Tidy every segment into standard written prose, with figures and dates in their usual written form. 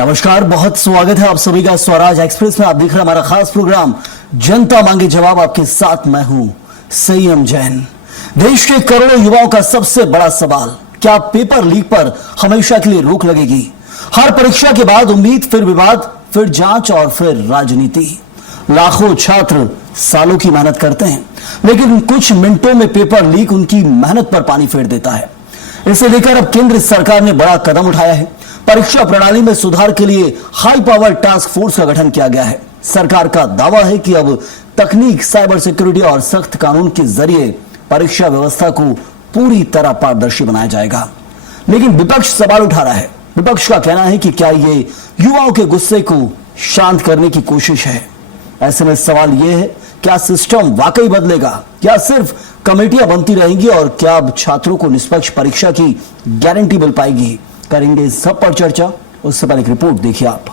नमस्कार, बहुत स्वागत है आप सभी का स्वराज एक्सप्रेस में। आप देख रहे हैं हमारा खास प्रोग्राम जनता मांगे जवाब। आपके साथ मैं हूं संयम जैन। देश के करोड़ों युवाओं का सबसे बड़ा सवाल, क्या पेपर लीक पर हमेशा के लिए रोक लगेगी? हर परीक्षा के बाद उम्मीद, फिर विवाद, फिर जांच और फिर राजनीति। लाखों छात्र सालों की मेहनत करते हैं, लेकिन कुछ मिनटों में पेपर लीक उनकी मेहनत पर पानी फेर देता है। इसे लेकर अब केंद्र सरकार ने बड़ा कदम उठाया है। परीक्षा प्रणाली में सुधार के लिए हाई पावर टास्क फोर्स का गठन किया गया है। सरकार का दावा है कि अब तकनीक, साइबर सिक्योरिटी और सख्त कानून के जरिए परीक्षा व्यवस्था को पूरी तरह पारदर्शी बनाया जाएगा। लेकिन विपक्ष सवाल उठा रहा है। विपक्ष का कहना है कि क्या ये युवाओं के गुस्से को शांत करने की कोशिश है? ऐसे में सवाल यह है, क्या सिस्टम वाकई बदलेगा या सिर्फ कमेटियां बनती रहेंगी? और क्या अब छात्रों को निष्पक्ष परीक्षा की गारंटी मिल पाएगी? करेंगे इस सब पर चर्चा। उससे पहले एक रिपोर्ट देखिए आप।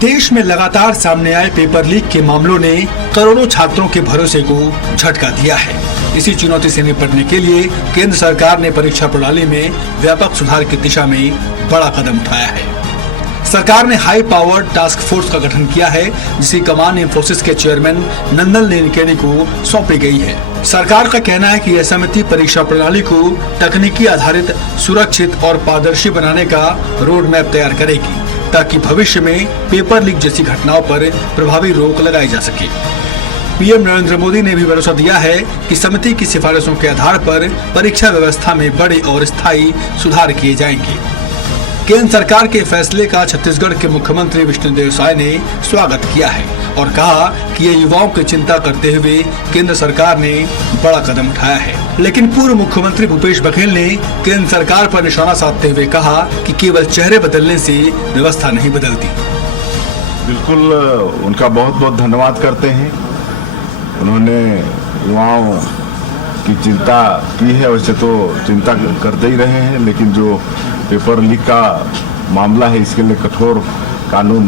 देश में लगातार सामने आए पेपर लीक के मामलों ने करोड़ों छात्रों के भरोसे को झटका दिया है। इसी चुनौती से निपटने के लिए केंद्र सरकार ने परीक्षा प्रणाली में व्यापक सुधार की दिशा में बड़ा कदम उठाया है। सरकार ने हाई पावर टास्क फोर्स का गठन किया है, जिसकी कमान इंफोसिस के चेयरमैन नंदन नीलेकणी को सौंपी गई है। सरकार का कहना है कि यह समिति परीक्षा प्रणाली को तकनीकी आधारित, सुरक्षित और पारदर्शी बनाने का रोड मैप तैयार करेगी, ताकि भविष्य में पेपर लीक जैसी घटनाओं पर प्रभावी रोक लगाई जा सके। पीएम नरेंद्र मोदी ने भी भरोसा दिया है कि समिति की सिफारिशों के आधार पर परीक्षा व्यवस्था में बड़े और स्थायी सुधार किए जाएंगे। केंद्र सरकार के फैसले का छत्तीसगढ़ के मुख्यमंत्री विष्णुदेव साय ने स्वागत किया है और कहा कि ये युवाओं की चिंता करते हुए केंद्र सरकार ने बड़ा कदम उठाया है। लेकिन पूर्व मुख्यमंत्री भूपेश बघेल ने केंद्र सरकार पर निशाना साधते हुए कहा कि केवल चेहरे बदलने से व्यवस्था नहीं बदलती। बिल्कुल उनका बहुत बहुत धन्यवाद करते हैं। उन्होंने युवाओं की चिंता की है, वैसे तो चिंता करते ही रहे हैं, लेकिन जो पेपर लीक का मामला है, इसके लिए कठोर कानून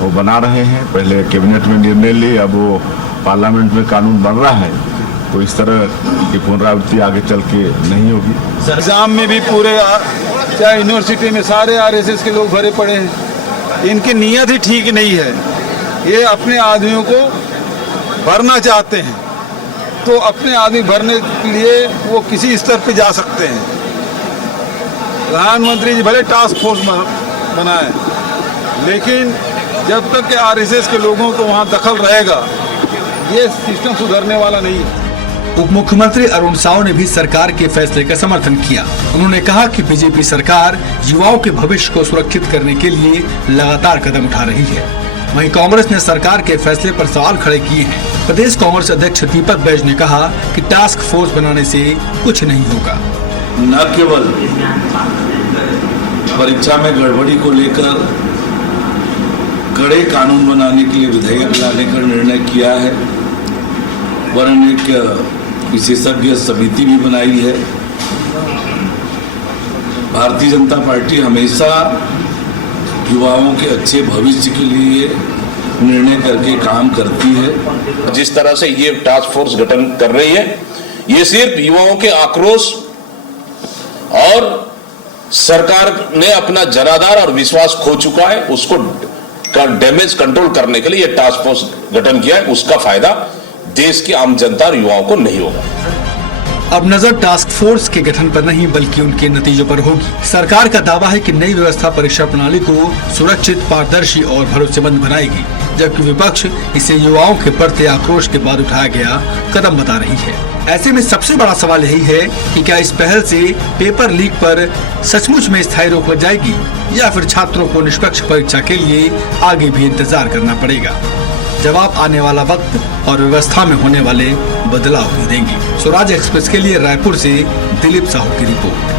वो बना रहे हैं। पहले कैबिनेट में निर्णय लिए, अब वो पार्लियामेंट में कानून बन रहा है, तो इस तरह की पुनरावृत्ति आगे चल के नहीं होगी। एग्जाम में भी पूरे, चाहे यूनिवर्सिटी में सारे आरएसएस के लोग भरे पड़े हैं। इनकी नीयत ही ठीक नहीं है। ये अपने आदमियों को भरना चाहते हैं, तो अपने आदमी भरने के लिए वो किसी स्तर पे जा सकते हैं। प्रधानमंत्री जी भले टास्क फोर्स बनाए, लेकिन जब तक के आरएसएस के लोगों को वहाँ दखल रहेगा, ये सिस्टम सुधरने वाला नहीं है। उप मुख्यमंत्री अरुण साव ने भी सरकार के फैसले का समर्थन किया। उन्होंने कहा कि बीजेपी सरकार युवाओं के भविष्य को सुरक्षित करने के लिए लगातार कदम उठा रही है। वहीं कांग्रेस ने सरकार के फैसले पर सवाल खड़े किए हैं। प्रदेश कांग्रेस अध्यक्ष दीपक बैज ने कहा कि टास्क फोर्स बनाने से कुछ नहीं होगा। न केवल परीक्षा में गड़बड़ी को लेकर कड़े कानून बनाने के लिए विधेयक लाने का निर्णय किया है, वरन एक विशेषज्ञ समिति भी बनाई है। भारतीय जनता पार्टी हमेशा युवाओं के अच्छे भविष्य के लिए निर्णय करके काम करती है। जिस तरह से ये टास्क फोर्स गठन कर रही है, ये सिर्फ युवाओं के आक्रोश और सरकार ने अपना जनाधार और विश्वास खो चुका है, उसको डैमेज कंट्रोल करने के लिए ये टास्क फोर्स गठन किया है। उसका फायदा देश की आम जनता और युवाओं को नहीं होगा। अब नजर टास्क फोर्स के गठन पर नहीं, बल्कि उनके नतीजों पर होगी। सरकार का दावा है कि नई व्यवस्था परीक्षा प्रणाली को सुरक्षित, पारदर्शी और भरोसेमंद बनाएगी, जबकि विपक्ष इसे युवाओं के बढ़ते आक्रोश के बाद उठाया गया कदम बता रही है। ऐसे में सबसे बड़ा सवाल यही है कि क्या इस पहल से पेपर लीक पर सचमुच में स्थायी रोक लग जाएगी, या फिर छात्रों को निष्पक्ष परीक्षा के लिए आगे भी इंतजार करना पड़ेगा। जवाब आने वाला वक्त और व्यवस्था में होने वाले बदलाव ही देंगे। स्वराज एक्सप्रेस के लिए रायपुर से दिलीप साहू की रिपोर्ट।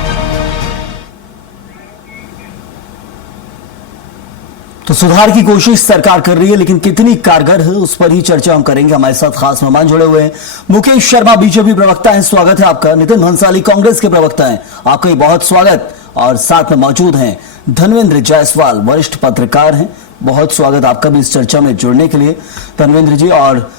तो सुधार की कोशिश सरकार कर रही है, लेकिन कितनी कारगर है उस पर ही चर्चा हम करेंगे। हमारे साथ खास मेहमान जुड़े हुए हैं। मुकेश शर्मा बीजेपी प्रवक्ता हैं, स्वागत है आपका। नितिन भंसाली कांग्रेस के प्रवक्ता हैं, आपका ही बहुत स्वागत। और साथ में मौजूद हैं धर्मेंद्र जायसवाल वरिष्ठ पत्रकार हैं। बहुत स्वागत आपका भी इस चर्चा में जुड़ने के लिए धर्मेंद्र जी। और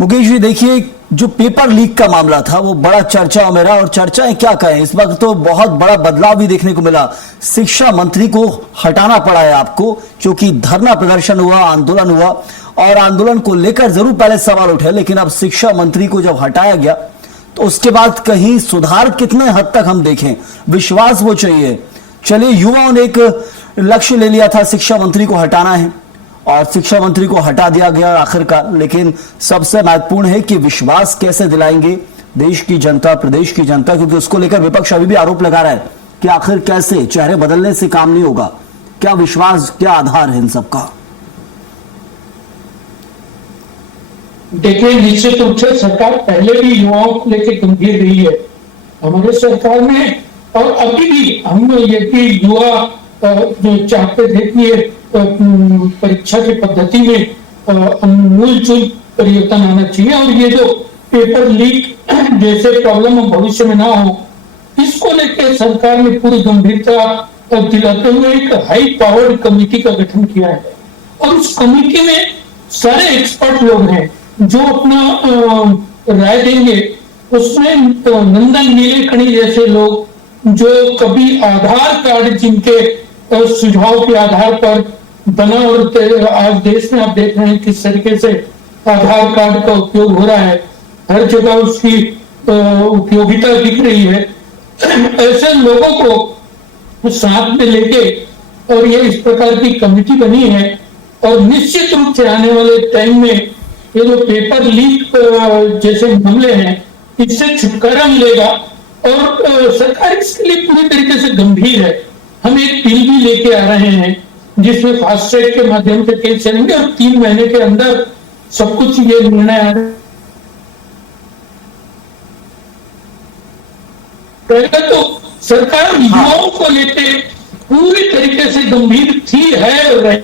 मुकेश जी, देखिए जो पेपर लीक का मामला था वो बड़ा चर्चाओं में रहा, और चर्चाएं क्या कहें, इस वक्त तो बहुत बड़ा बदलाव भी देखने को मिला। शिक्षा मंत्री को हटाना पड़ा है आपको, क्योंकि धरना प्रदर्शन हुआ, आंदोलन हुआ, और आंदोलन को लेकर जरूर पहले सवाल उठे, लेकिन अब शिक्षा मंत्री को जब हटाया गया तो उसके बाद कहीं सुधार कितने हद तक हम देखें, विश्वास वो चाहिए। चलिए, युवाओं ने एक लक्ष्य ले लिया था, शिक्षा मंत्री को हटाना है, और शिक्षा मंत्री को हटा दिया गया आखिरकार। लेकिन सबसे महत्वपूर्ण है कि विश्वास कैसे दिलाएंगे देश की जनता, प्रदेश की जनता, क्योंकि उसको लेकर विपक्ष अभी भी आरोप लगा रहा है कि आखिर कैसे, चेहरे बदलने से काम नहीं होगा। क्या विश्वास, क्या आधार है इन सबका? देखिए, निश्चित रूप से सरकार पहले भी युवाओं को लेकर गंभीर रही है। हमारे सरकार में और अभी भी हम ये कि युवा जो चाहते थे कि ये परीक्षा की पद्धति में मूलचूल परिवर्तन आना चाहिए, और ये जो पेपर लीक जैसे प्रॉब्लम भविष्य में ना हो, इसको लेकर सरकार ने पूरी गंभीरता दिलाते हुए एक हाई पावर्ड कमेटी का गठन किया है। और उस कमेटी में सारे एक्सपर्ट लोग हैं जो अपना राय देंगे। उसमें नंदन नीलेकणी जैसे लोग, जो कभी आधार कार्ड जिनके सुझाव के आधार पर बना, और आज देश में आप देख रहे हैं किस तरीके से आधार कार्ड का उपयोग हो रहा है, हर जगह उसकी उपयोगिता दिख रही है। ऐसे लोगों को साथ में लेके और ये इस प्रकार की कमेटी बनी है, और निश्चित रूप से आने वाले टाइम में ये जो पेपर लीक जैसे मामले हैं, इससे छुटकारा मिलेगा। और सरकार इसके लिए पूरी तरीके से गंभीर है। हम एक बिल भी लेके आ रहे हैं जिसमें फास्ट ट्रैक के माध्यम से केस चलेंगे, और 3 महीने के अंदर सब कुछ ये निर्णय आ रहेगा। तो सरकार युवाओं को लेते पूरी तरीके से गंभीर थी, है और रहे।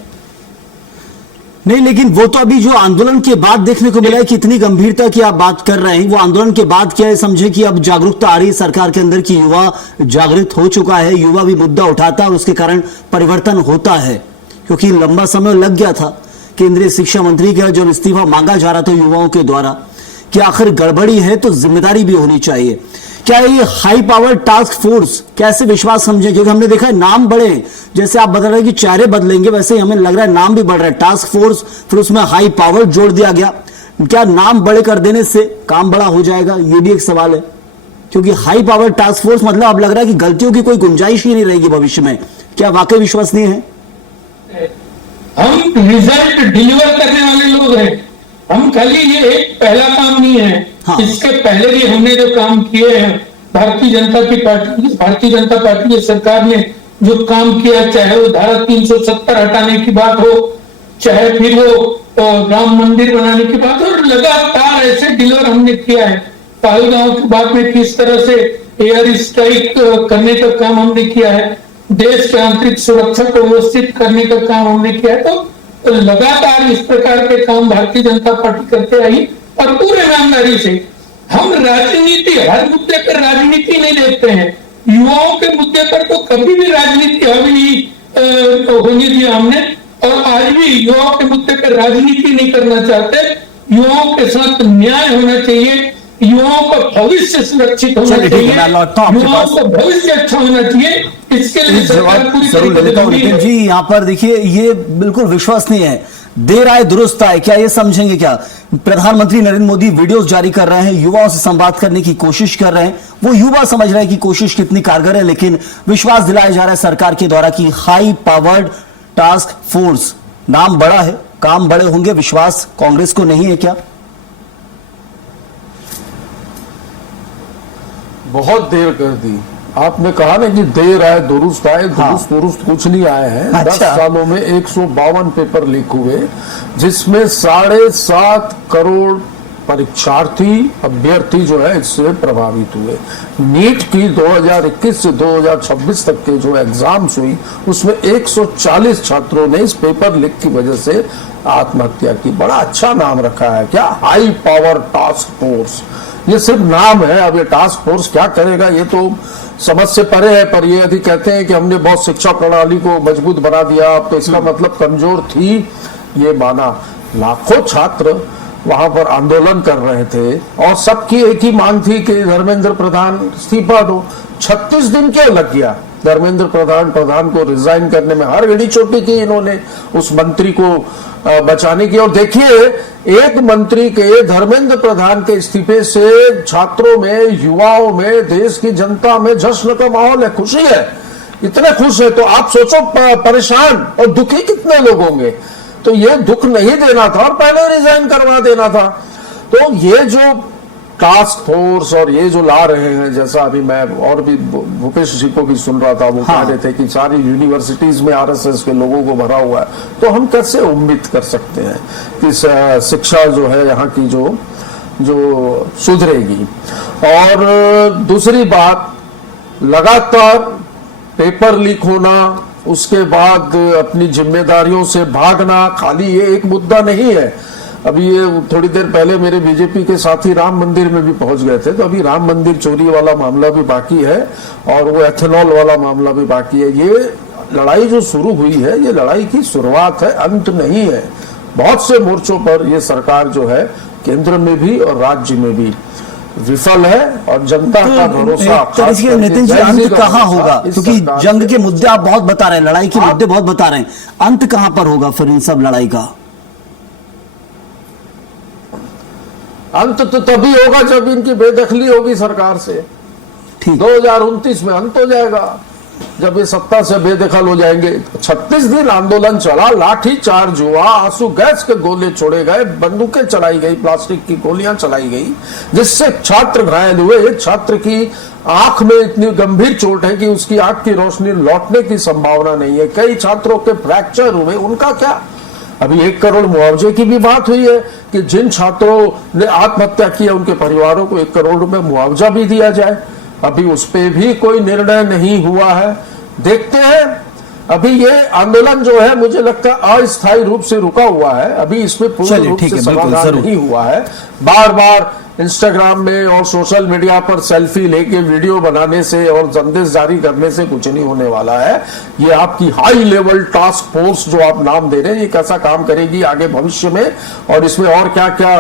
नहीं, लेकिन वो तो अभी जो आंदोलन के बाद देखने को मिला है कि इतनी गंभीरता की आप बात कर रहे हैं, वो आंदोलन के बाद क्या है, समझे कि अब जागरूकता आ रही है सरकार के अंदर कि युवा जागृत हो चुका है, युवा भी मुद्दा उठाता है और उसके कारण परिवर्तन होता है। क्योंकि लंबा समय लग गया था केंद्रीय शिक्षा मंत्री का जब इस्तीफा मांगा जा रहा था युवाओं के द्वारा कि आखिर गड़बड़ी है तो जिम्मेदारी भी होनी चाहिए। क्या ये हाई पावर टास्क फोर्स, कैसे विश्वास समझे? क्योंकि हमने देखा है नाम बढ़े, जैसे आप बता रहे हैं कि चेहरे बदलेंगे, वैसे ही हमें लग रहा है नाम भी बढ़ रहा है। टास्क फोर्स, फिर उसमें हाई पावर जोड़ दिया गया। क्या नाम बड़े कर देने से काम बड़ा हो जाएगा? ये भी एक सवाल है, क्योंकि हाई पावर टास्क फोर्स मतलब अब लग रहा है कि गलतियों की कोई गुंजाइश ही नहीं रहेगी भविष्य में। क्या वाकई विश्वसनीय है? हम रिजल्ट डिलीवर करने वाले लोग हैं। हम खाली ये एक पहला काम नहीं है। हाँ। इसके पहले भी हमने जो काम किए हैं, भारतीय जनता पार्टी की सरकार ने जो काम किया, चाहे वो धारा 370 हटाने की बात हो, चाहे फिर वो राम मंदिर बनाने की बात हो, और लगातार ऐसे डिलीवर हमने किया है। पहलगांव की बात में किस तरह से एयर स्ट्राइक करने का काम हमने किया है, देश के आंतरिक सुरक्षा को व्यवस्थित करने का काम हमने किया है। तो लगातार इस प्रकार के काम भारतीय जनता पार्टी करते आई, और पूरे ईमानदारी से। हम राजनीति, हर मुद्दे पर राजनीति नहीं देखते हैं। युवाओं के मुद्दे पर तो कभी भी राजनीति हावी नहीं होने दिया हमने, और आज भी युवाओं के मुद्दे पर राजनीति नहीं करना चाहते। युवाओं के साथ न्याय होना चाहिए, युवाओं का भविष्य सुरक्षित होना चाहिए, युवाओं का भविष्य अच्छा होना चाहिए। इसके लिए सरकार पूरी तरीके जी यहाँ पर देखिए, ये बिल्कुल विश्वसनीय है। देर आए दुरुस्त आए, क्या ये समझेंगे? क्या प्रधानमंत्री नरेंद्र मोदी वीडियोस जारी कर रहे हैं, युवाओं से संवाद करने की कोशिश कर रहे हैं, वो युवा समझ रहे हैं कि कोशिश कितनी कारगर है, लेकिन विश्वास दिलाया जा रहा है सरकार के द्वारा कि हाई पावर्ड टास्क फोर्स, नाम बड़ा है, काम बड़े होंगे। विश्वास कांग्रेस को नहीं है क्या? बहुत देर कर दी। आपने कहा ना कि देर आए दुरुस्त आए, दुरुस्त दुरुस्त कुछ नहीं आए हैं। 10 सालों में 152 पेपर लीक हुए, जिसमें 7.5 करोड़ परीक्षार्थी अभ्यर्थी जो है इससे प्रभावित हुए। नीट की 2021 से 2026 तक के जो एग्जाम्स हुई, उसमें 140 छात्रों ने इस पेपर लीक की वजह से आत्महत्या की। बड़ा अच्छा नाम रखा है क्या, हाई पावर टास्क फोर्स। ये सिर्फ नाम है, अब ये टास्क फोर्स क्या करेगा ये तो समझ से परे है। पर ये यदि कहते हैं कि हमने बहुत शिक्षा प्रणाली को मजबूत बना दिया, तो इसका मतलब कमजोर थी, ये माना। लाखों छात्र वहां पर आंदोलन कर रहे थे और सबकी एक ही मांग थी कि धर्मेंद्र प्रधान इस्तीफा दो। 36 दिन क्या लग गया धर्मेंद्र प्रधान को रिजाइन करने में? हर घड़ी चोटी की इन्होंने उस मंत्री को बचाने की। और देखिए, एक मंत्री के, धर्मेंद्र प्रधान के इस्तीफे से छात्रों में, युवाओं में, देश की जनता में जश्न का माहौल है, खुशी है, इतने खुश है। तो आप सोचो परेशान और दुखी कितने लोग होंगे। तो ये दुख नहीं देना था और पहले रिजाइन करवा देना था। तो ये जो टास्क फोर्स और ये जो ला रहे हैं, जैसा अभी मैं और भी भूपेश जी को भी सुन रहा था, वो कह रहे थे कि सारी यूनिवर्सिटीज में आरएसएस के लोगों को भरा हुआ है, तो हम कैसे उम्मीद कर सकते हैं कि शिक्षा जो है यहाँ की जो सुधरेगी। और दूसरी बात, लगातार पेपर लीक होना, उसके बाद अपनी जिम्मेदारियों से भागना, खाली ये एक मुद्दा नहीं है। अभी ये थोड़ी देर पहले मेरे बीजेपी के साथी राम मंदिर में भी पहुंच गए थे, तो अभी राम मंदिर चोरी वाला मामला भी बाकी है और वो एथेनॉल वाला मामला भी बाकी है। ये लड़ाई जो शुरू हुई है, ये लड़ाई की शुरुआत है, अंत नहीं है। बहुत से मोर्चों पर ये सरकार जो है, केंद्र में भी और राज्य में भी विफल है और जनता का भरोसा। नितिन जी, अंत कहाँ होगा? क्योंकि जंग के मुद्दे आप बहुत बता रहे हैं, लड़ाई के मुद्दे बहुत बता रहे हैं, अंत कहाँ पर होगा फिर इन सब लड़ाई का? अंत तो तभी होगा जब इनकी बेदखली होगी सरकार से। 2029 में अंत हो जाएगा, जब ये सत्ता से बेदखल हो जाएंगे। 36 दिन आंदोलन चला, लाठी चार्ज हुआ, आंसू गैस के गोले छोड़े गए, बंदूकें चलाई गई, प्लास्टिक की गोलियां चलाई गई, जिससे छात्र घायल हुए। एक छात्र की आंख में इतनी गंभीर चोट है कि उसकी आंख की रोशनी लौटने की संभावना नहीं है। कई छात्रों के फ्रैक्चर हुए, उनका क्या? अभी 1 करोड़ मुआवजे की भी बात हुई है कि जिन छात्रों ने आत्महत्या की है उनके परिवारों को 1 करोड़ रुपए मुआवजा भी दिया जाए। अभी उस पे भी कोई निर्णय नहीं हुआ है। देखते हैं, अभी ये आंदोलन जो है मुझे लगता है अस्थायी रूप से रुका हुआ है, अभी इसमें पूर्ण रूप से समाधान नहीं हुआ है। बार बार इंस्टाग्राम में और सोशल मीडिया पर सेल्फी लेके वीडियो बनाने से और संदेश जारी करने से कुछ नहीं होने वाला है। ये आपकी हाई लेवल टास्क फोर्स जो आप नाम दे रहे हैं, ये कैसा काम करेगी आगे भविष्य में, और इसमें और क्या क्या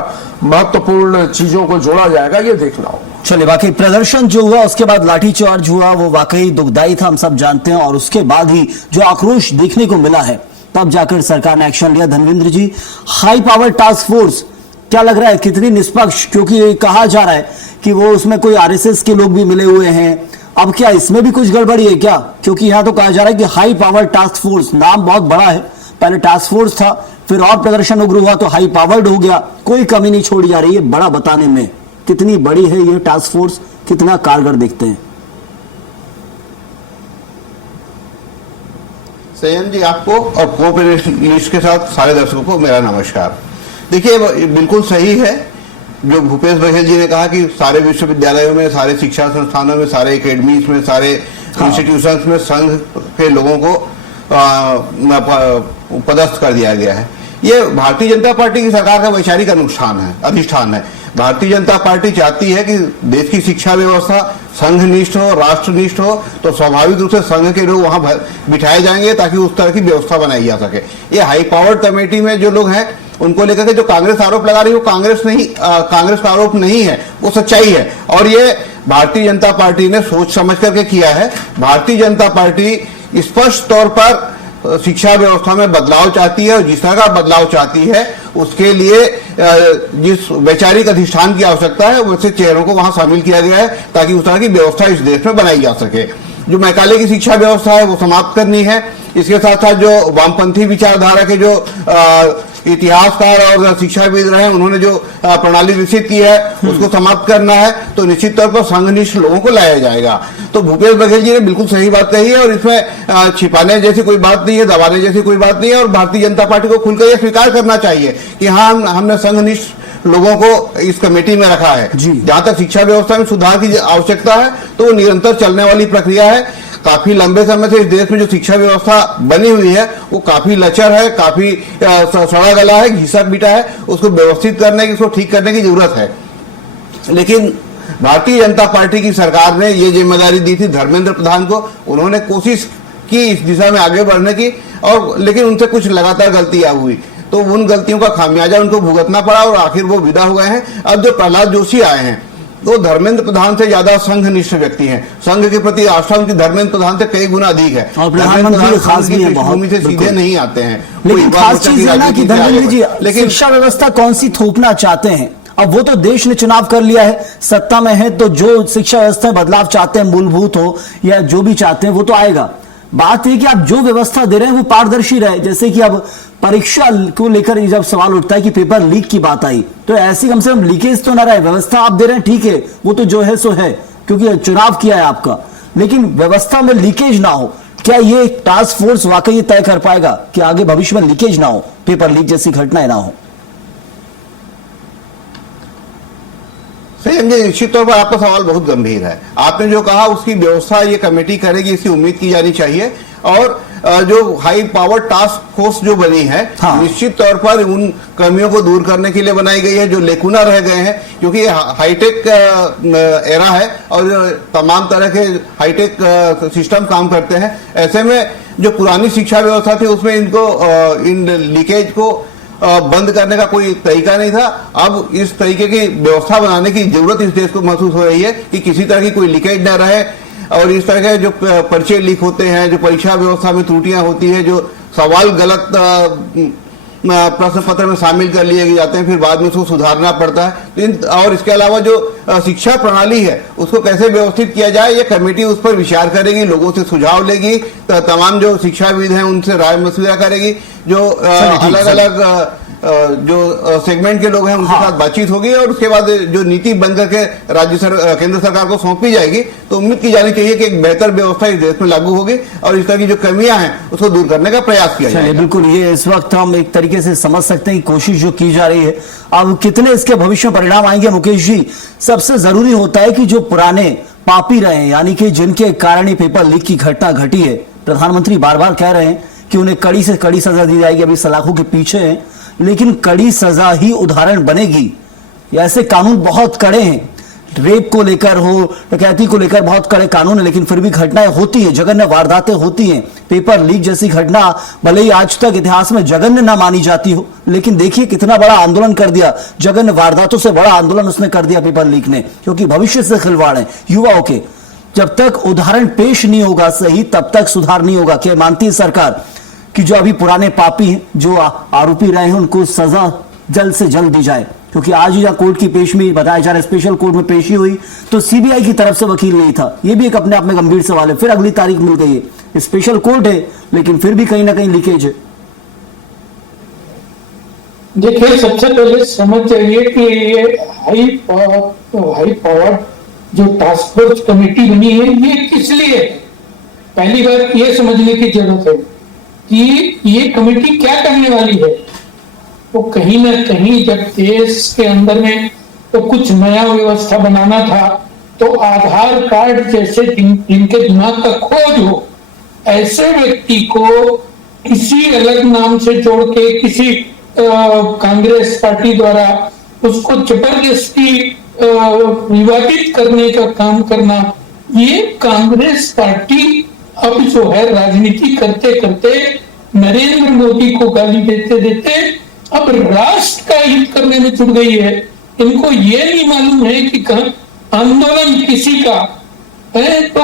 महत्वपूर्ण चीजों को जोड़ा जाएगा, ये देखना होगा। चलिए, बाकी प्रदर्शन जो हुआ, उसके बाद लाठीचार्ज हुआ, वो वाकई दुखदायी था, हम सब जानते हैं। और उसके बाद ही जो आक्रोश देखने को मिला है, तब जाकर सरकार ने एक्शन लिया। Dharmendra ji, high power task force क्या लग रहा है कितनी निष्पक्ष? क्योंकि कहा जा रहा है कि वो उसमें कोई आरएसएस के लोग भी मिले हुए हैं। अब क्या इसमें भी कुछ गड़बड़ी है क्या? क्योंकि यहां तो कहा जा रहा है कि हाई पावर टास्क फोर्स, नाम बहुत बड़ा है, पहले टास्क फोर्स था, फिर और प्रदर्शन उग्र हुआ तो हाई पावर्ड हो गया। कोई कमी नहीं छोड़ी जा रही है बड़ा बताने में। कितनी बड़ी है ये टास्क फोर्स, कितना कारगर देखते हैं? संजय जी, आपको और को-पैनलिस्ट के साथ सारे दर्शकों को मेरा नमस्कार। देखिए, बिल्कुल सही है जो भूपेश बघेल जी ने कहा कि सारे विश्वविद्यालयों में, सारे शिक्षा संस्थानों में, सारे एकेडमीज में, सारे इंस्टीट्यूशंस में संघ के लोगों को पदस्थ कर दिया गया है। ये भारतीय जनता पार्टी की सरकार का वैचारिक अनुष्ठान है, अधिष्ठान है। भारतीय जनता पार्टी चाहती है कि देश की शिक्षा व्यवस्था संघनिष्ठ हो, राष्ट्रनिष्ठ हो, तो स्वाभाविक रूप से संघ के लोग वहां बिठाए जाएंगे ताकि उस तरह की व्यवस्था बनाई जा सके। ये हाई पावर्ड कमेटी में जो लोग हैं, उनको लेकर के जो कांग्रेस आरोप लगा रही है, वो कांग्रेस का आरोप नहीं है, वो सच्चाई है। और ये भारतीय जनता पार्टी ने सोच समझ करके किया है। भारतीय जनता पार्टी स्पष्ट तौर पर शिक्षा व्यवस्था में बदलाव चाहती है, और जिस तरह का बदलाव चाहती है उसके लिए जिस वैचारिक अधिष्ठान की आवश्यकता है, वैसे चेहरों को वहां शामिल किया गया है ताकि उस तरह की व्यवस्था इस देश में बनाई जा सके। जो मैकाले की शिक्षा व्यवस्था है वो समाप्त करनी है। इसके साथ साथ जो वामपंथी विचारधारा के जो इतिहासकार और शिक्षाविद रहे, उन्होंने जो प्रणाली विकसित की है उसको समाप्त करना है, तो निश्चित तौर पर संघनिष्ठ लोगों को लाया जाएगा। तो भूपेश बघेल जी ने बिल्कुल सही बात कही है, और इसमें छिपाने जैसी कोई बात नहीं है, दबाने जैसी कोई बात नहीं है। और भारतीय जनता पार्टी को खुलकर यह स्वीकार करना चाहिए कि हाँ, हमने संघनिष्ठ लोगों को इस कमेटी में रखा है। जहां तक शिक्षा व्यवस्था में सुधार की आवश्यकता है तो वो निरंतर चलने वाली प्रक्रिया है। काफी लंबे समय से इस देश में जो शिक्षा व्यवस्था बनी हुई है वो काफी लचर है, काफी सड़ा गला है, घिसा पीटा है। उसको व्यवस्थित करने की, उसको ठीक करने की जरूरत है। लेकिन भारतीय जनता पार्टी की सरकार ने ये जिम्मेदारी दी थी धर्मेंद्र प्रधान को। उन्होंने कोशिश की इस दिशा में आगे बढ़ने की, और लेकिन उनसे कुछ लगातार गलतियां हुई, तो उन गलतियों का खामियाजा उनको भुगतना पड़ा और आखिर वो विदा हो गए हैं। अब जो प्रहलाद जोशी आए हैं तो धर्मेंद्र प्रधान से ज्यादा संघनिष्ठ व्यक्ति हैं। संघ के प्रति आस्था उनकी धर्मेंद्र प्रधान से कई गुना अधिक है। और प्रधानमंत्री खास भी है बहुत, से सीधे नहीं आते हैं। लेकिन खास चीज है ना कि धर्मेंद्र जी शिक्षा व्यवस्था कौन सी थोपना चाहते हैं। अब वो तो देश ने चुनाव कर लिया है, सत्ता में है, तो जो शिक्षा व्यवस्था में बदलाव चाहते हैं, मूलभूत हो या जो भी चाहते हैं वो तो आएगा। बात है कि आप जो व्यवस्था दे रहे हैं वो पारदर्शी रहे। जैसे कि अब परीक्षा को लेकर जब सवाल उठता है कि पेपर लीक की बात आई, तो ऐसी कम से कम लीकेज तो ना रहे। व्यवस्था आप दे रहे हैं ठीक है, वो तो जो है सो है क्योंकि चुनाव किया है आपका, लेकिन व्यवस्था में लीकेज ना हो। क्या ये टास्क फोर्स वाकई तय कर पाएगा कि आगे भविष्य में लीकेज ना हो, पेपर लीक जैसी घटनाएं ना हो? सही, निश्चित तौर पर आपका सवाल बहुत गंभीर है। आपने जो कहा उसकी व्यवस्था ये कमेटी करेगी, इसकी उम्मीद की जानी चाहिए। और जो हाई पावर टास्क फोर्स जो बनी है, हाँ। निश्चित तौर पर उन कमियों को दूर करने के लिए बनाई गई है जो लेकुना रह गए हैं, क्योंकि ये हाईटेक एरा है और तमाम तरह के हाईटेक सिस्टम काम करते हैं। ऐसे में जो पुरानी शिक्षा व्यवस्था थी उसमें इनको इन लीकेज को बंद करने का कोई तरीका नहीं था। अब इस तरीके की व्यवस्था बनाने की जरूरत इस देश को महसूस हो रही है कि किसी तरह की कोई लीकेज न रहे, और इस तरह के जो पर्चे लीक होते हैं, जो परीक्षा व्यवस्था में त्रुटियां होती है, जो सवाल गलत प्रश्न पत्र में शामिल कर लिए जाते हैं, फिर बाद में उसको सुधारना पड़ता है। और इसके अलावा जो शिक्षा प्रणाली है उसको कैसे व्यवस्थित किया जाए, ये कमेटी उस पर विचार करेगी, लोगों से सुझाव लेगी, तमाम जो शिक्षाविद हैं उनसे राय मशविरा करेगी, जो अलग अलग जो सेगमेंट के लोग हैं उनके साथ बातचीत होगी, और उसके बाद जो नीति बनकर के केंद्र सरकार को सौंपी जाएगी। तो उम्मीद की जानी चाहिए कि एक बेहतर व्यवस्था इस देश में लागू होगी और इस तरह की जो कमियां हैं उसको दूर करने का प्रयास किया जाएगा। बिल्कुल, ये इस वक्त हम एक तरीके से समझ सकते हैं कि कोशिश जो की जा रही है। अब कितने इसके भविष्य में परिणाम आएंगे मुकेश जी, सबसे जरूरी होता है कि जो पुराने पापी रहे, यानी कि जिनके कारण ये पेपर लीक की घटना घटी है, प्रधानमंत्री बार बार कह रहे हैं कि उन्हें कड़ी से कड़ी सजा दी जाएगी, अभी सलाखों के पीछे हैं, लेकिन कड़ी सजा ही उदाहरण बनेगी। ऐसे कानून बहुत कड़े हैं, रेप को लेकर हो, डकैती को लेकर बहुत कड़े कानून है, लेकिन फिर भी घटनाएं होती हैं, जघन्य वारदातें होती हैं। पेपर लीक जैसी घटना भले ही आज तक इतिहास में जघन्य ना मानी जाती हो, लेकिन देखिए कितना बड़ा आंदोलन कर दिया, जघन्य वारदातों से बड़ा आंदोलन उसने कर दिया पेपर लीक ने, क्योंकि भविष्य से खिलवाड़ है युवाओं के। जब तक उदाहरण पेश नहीं होगा सही, तब तक सुधार नहीं होगा। क्या मानती है सरकार कि जो अभी पुराने पापी हैं, जो आरोपी रहे हैं, उनको सजा जल्द से जल्द दी जाए? क्योंकि आज ही कोर्ट की पेश में बताया जा रहा है, स्पेशल कोर्ट में पेशी हुई तो सीबीआई की तरफ से वकील नहीं था। ये भी एक अपने आप में गंभीर सवाल है। फिर अगली तारीख मिल गई है, स्पेशल कोर्ट है, लेकिन फिर भी कहीं ना कहीं लीकेज है। देखिए, सबसे पहले समझ चाहिए कि ये हाई पावर जो टास्क फोर्स कमेटी बनी है, ये किस लिए है। पहली बात ये समझने की जरूरत है कि ये कमेटी क्या करने वाली है। तो कहीं ना कहीं जब देश के अंदर में तो कुछ नया व्यवस्था बनाना था, तो आधार कार्ड जैसे जिनके दिमाग का खोज हो, ऐसे व्यक्ति को किसी अलग नाम से जोड़ के किसी कांग्रेस पार्टी द्वारा उसको जबरदस्ती विवादित करने का काम करना, ये कांग्रेस पार्टी अब जो है राजनीति करते करते नरेंद्र मोदी को गाली देते देते अब राष्ट्र का हित करने में जुट गई है। इनको ये नहीं मालूम है कि आंदोलन किसी का है, तो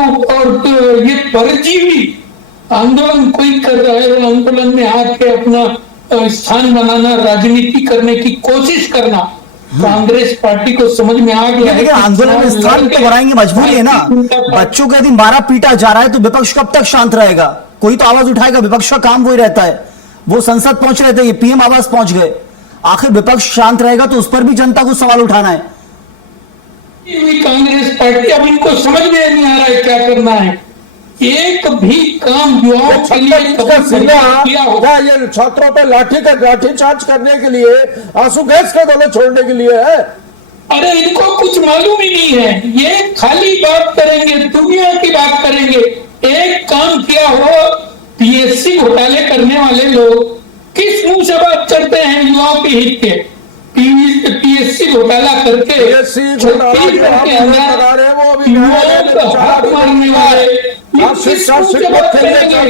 ये परजीवी आंदोलन कोई कर रहा है, आंदोलन में आके अपना स्थान बनाना, राजनीति करने की कोशिश करना, कांग्रेस पार्टी को समझ में आ गया है। आंदोलन में स्थान तो बनाएंगे, मजबूरी है ना। बच्चों को यदि मारा पीटा जा रहा है तो विपक्ष कब तक शांत रहेगा? कोई तो आवाज उठाएगा। विपक्ष का काम वही रहता है। वो संसद पहुंच रहे थे, ये पीएम आवास पहुंच गए। आखिर विपक्ष शांत रहेगा तो उस पर भी जनता को सवाल उठाना है। कांग्रेस पार्टी अब इनको समझ में नहीं आ रहा है क्या करना है। एक भी काम युवाओं के लिए ये छात्रों पर लाठी चार्ज करने के लिए, आंसू गैस का गोला छोड़ने के लिए है। अरे इनको कुछ मालूम ही नहीं है। ये खाली बात करेंगे, दुनिया की बात करेंगे। एक काम किया हो, पीएससी घोटाले करने वाले लोग किस मुंह से बात करते हैं युवाओं के हित के? सीएससी घोटाला करके सीएससी घोटाला छत्तीसगढ़ के लगा रहे हैं, वो अभी युवाओं को हाथ मारने वाले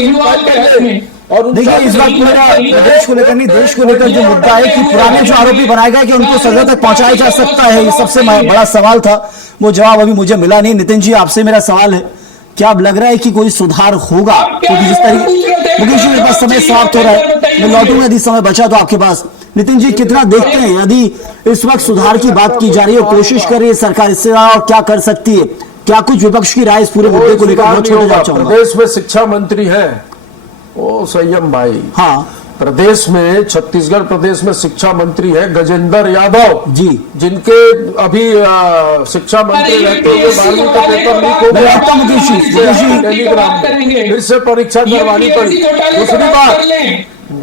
युवाओं के हाथ में। और देखिए इस बात मेरा प्रदेश को लेकर नहीं, देश को लेकर जो मुद्दा है कि पुराने जो आरोपी बनाए गए कि उनको सजा तक पहुंचाया जा सकता है, ये सबसे बड़ा सवाल था। वो जवाब अभी मुझे मिला नहीं। नितिन जी, आपसे मेरा सवाल है, क्या अब लग रहा है कि कोई सुधार होगा? क्योंकि जिस तरीके मुकेश जी मेरे पास समय समाप्त हो रहा है, मैं लौटूंगा यदि समय बचा तो आपके पास। नितिन जी, कितना देखते हैं यदि इस वक्त सुधार की बात की जा रही है, कोशिश कर रही है सरकार, इससे और क्या कर सकती है? क्या कुछ विपक्ष की राय इस पूरे मुद्दे को लेकर? बहुत छोटे जाना चाहूंगा। प्रदेश में शिक्षा मंत्री है वो संयम भाई। हाँ, प्रदेश में, छत्तीसगढ़ प्रदेश में शिक्षा मंत्री है गजेंद्र यादव जी, जिनके अभी शिक्षा मंत्री रहते हुए 12वीं का पेपर लीक हो गया। टेलीग्राम फिर से परीक्षा करवानी पड़ी। दूसरी बात,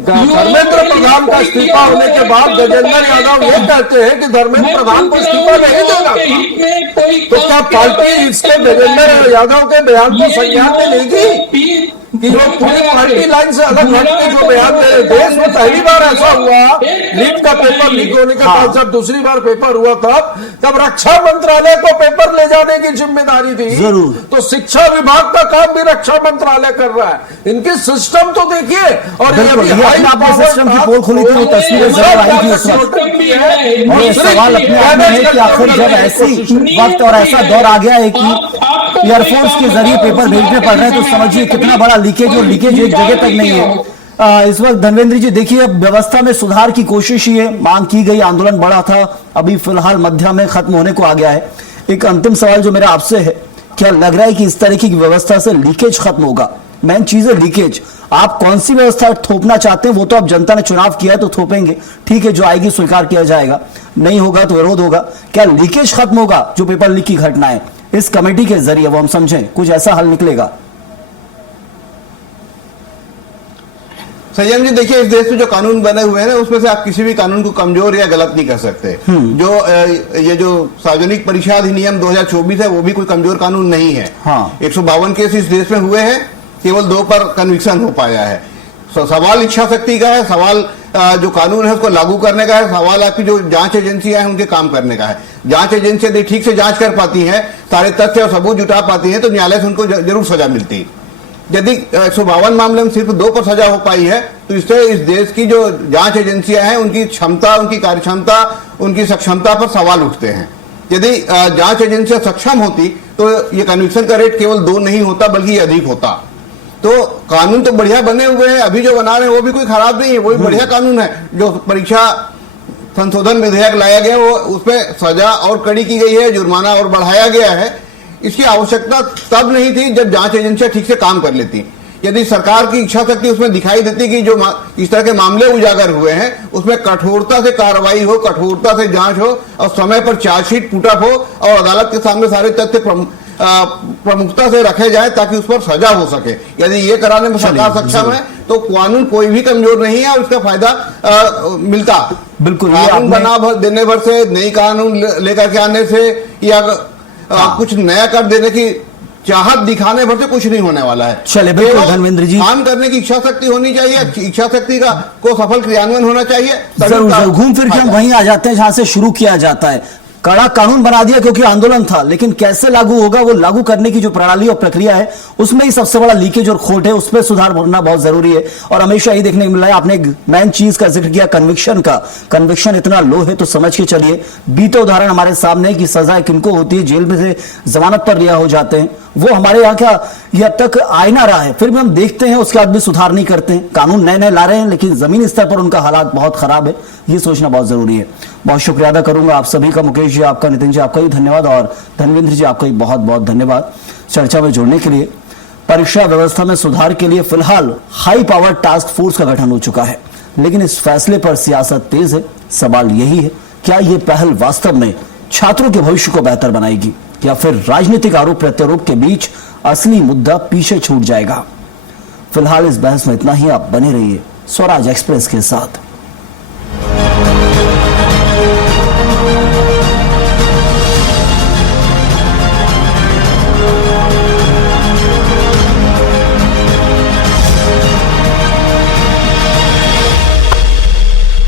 धर्मेंद्र प्रधान का इस्तीफा होने के बाद गजेंद्र यादव ये कहते हैं कि धर्मेंद्र प्रधान को इस्तीफा नहीं देगा। तो क्या पार्टी इसके गजेंद्र यादव के बयान को संज्ञान में लेगी कि जो पूरी पार्टी लाइन से अलग हट के जो बयान दे रहे? देश में पहली बार ऐसा हुआ नीट का पेपर लीक होने के बाद, जब दूसरी बार पेपर हुआ तब रक्षा मंत्रालय को पेपर ले जाने की जिम्मेदारी थी। जरूर। तो शिक्षा विभाग का काम भी रक्षा मंत्रालय कर रहा है। इनकी सिस्टम तो देखिए। और आपने सिस्टम की पोल खोली थी, वो तस्वीरें जरूर आई थी उस वक्त। और ये सवाल अपने आप में है कि आखिर जब ऐसी वक्त और ऐसा दौर आ गया है कि एयरफोर्स के जरिए पेपर भेजने पड़ रहे हैं, तो समझिए कितना बड़ा लीकेज, और लीकेज एक जगह तक नहीं है। इस वक्त धर्मेंद्र जी देखिए, अब व्यवस्था में सुधार की कोशिश ही है, मांग की गई, आंदोलन बड़ा था, अभी फिलहाल मध्य में खत्म होने को आ गया है। एक अंतिम सवाल जो मेरा आपसे है, क्या लग रहा है कि इस तरीके की व्यवस्था से लीकेज खत्म होगा? मेन चीज है लीकेज। आप कौन सी व्यवस्था थोपना चाहते हैं वो तो अब जनता ने चुनाव किया है तो थोपेंगे, ठीक है, जो आएगी स्वीकार किया जाएगा, नहीं होगा तो विरोध होगा। क्या लीकेज खत्म होगा? जो पेपर लीक की घटना है इस कमेटी के जरिए वो हम समझें कुछ ऐसा हल निकलेगा? संयम जी, देखिए, इस देश में जो कानून बने हुए हैं ना, उसमें से आप किसी भी कानून को कमजोर या गलत नहीं कर सकते। जो ये जो सार्वजनिक परीक्षा अधिनियम 2024 है, वो भी कोई कमजोर कानून नहीं है। हाँ। 152 केस इस देश में हुए हैं, केवल 2 पर कन्विक्शन हो पाया है। सवाल इच्छा शक्ति का है, सवाल जो कानून है उसको लागू करने का है, सवाल आपकी जो जांच एजेंसियां हैं उनके काम करने का है। जांच एजेंसियां यदि ठीक से जांच कर पाती हैं, सारे तथ्य और सबूत जुटा पाती हैं, तो न्यायालय से उनको जरूर सजा मिलती। यदि 152 मामले में सिर्फ 2 पर सजा हो पाई है, तो इससे इस देश की जो जांच एजेंसियां हैं उनकी क्षमता, उनकी कार्यक्षमता, उनकी सक्षमता पर सवाल उठते हैं। यदि जांच एजेंसियां सक्षम होती तो ये कन्विक्शन का रेट केवल 2 नहीं होता, बल्कि ये अधिक होता। तो कानून तो बढ़िया बने हुए हैं, अभी जो बना रहे हैं वो भी कोई खराब नहीं है, वो भी बढ़िया कानून है। जो परीक्षा संशोधन विधेयक लाया गया वो उसमें सजा और कड़ी की गई है, जुर्माना और बढ़ाया गया है। इसकी आवश्यकता तब नहीं थी जब जांच एजेंसियां ठीक से काम कर लेती। यदि सरकार की इच्छा शक्ति उसमें दिखाई देती कि जो इस तरह के मामले उजागर हुए हैं उसमें कठोरता से कार्रवाई हो, कठोरता से जांच हो और समय पर चार्जशीट पुटअप हो और अदालत के सामने सारे तथ्य प्रमुखता से रखे जाए ताकि उस पर सजा हो सके। यदि ये कराने में सरकार सक्षम है तो कानून कोई भी कमजोर नहीं है और उसका फायदा मिलता। बिल्कुल, कानून बना देने भर से, नई कानून लेकर के आने से या कुछ नया कर देने की चाहत दिखाने भर से कुछ नहीं होने वाला है। चले, बिल्कुल धर्मेंद्र जी, काम करने की इच्छा शक्ति होनी चाहिए, इच्छा शक्ति का को सफल क्रियान्वयन होना चाहिए। जरूर जरूर घूम फिर के हम वहीं आ जाते हैं जहां से शुरू किया जाता है। कड़ा कानून बना दिया क्योंकि आंदोलन था, लेकिन कैसे लागू होगा, वो लागू करने की जो प्रणाली और प्रक्रिया है उसमें ही सबसे बड़ा लीकेज और खोट है, उसमें सुधार होना बहुत जरूरी है। और हमेशा ही देखने को मिला है, आपने एक मेन चीज का जिक्र किया कन्विक्शन का। कन्विक्शन इतना लो है तो समझ के चलिए, बीते उदाहरण हमारे सामने की सजा किनको होती है, जेल में से जमानत पर रिहा हो जाते हैं, वो हमारे यहाँ का ये अब तक आईना रहा है। फिर भी हम देखते हैं उसके बाद भी सुधार नहीं करते हैं। कानून नए नए ला रहे हैं लेकिन जमीनी स्तर पर उनका हालात बहुत खराब है, ये सोचना बहुत जरूरी है। बहुत शुक्रिया अदा करूंगा आप सभी का, मुकेश जी आपका, नितिन जी आपका भी धन्यवाद और धर्मेंद्र जी आपका भी बहुत बहुत धन्यवाद चर्चा में जुड़ने के लिए। परीक्षा व्यवस्था में सुधार के लिए फिलहाल हाई पावर टास्क फोर्स का गठन हो चुका है, लेकिन इस फैसले पर सियासत तेज है। सवाल यही है, क्या यह पहल वास्तव में छात्रों के भविष्य को बेहतर बनाएगी या फिर राजनीतिक आरोप प्रत्यारोप के बीच असली मुद्दा पीछे छूट जाएगा? फिलहाल इस बहस में इतना ही। आप बने रहिए स्वराज एक्सप्रेस के साथ।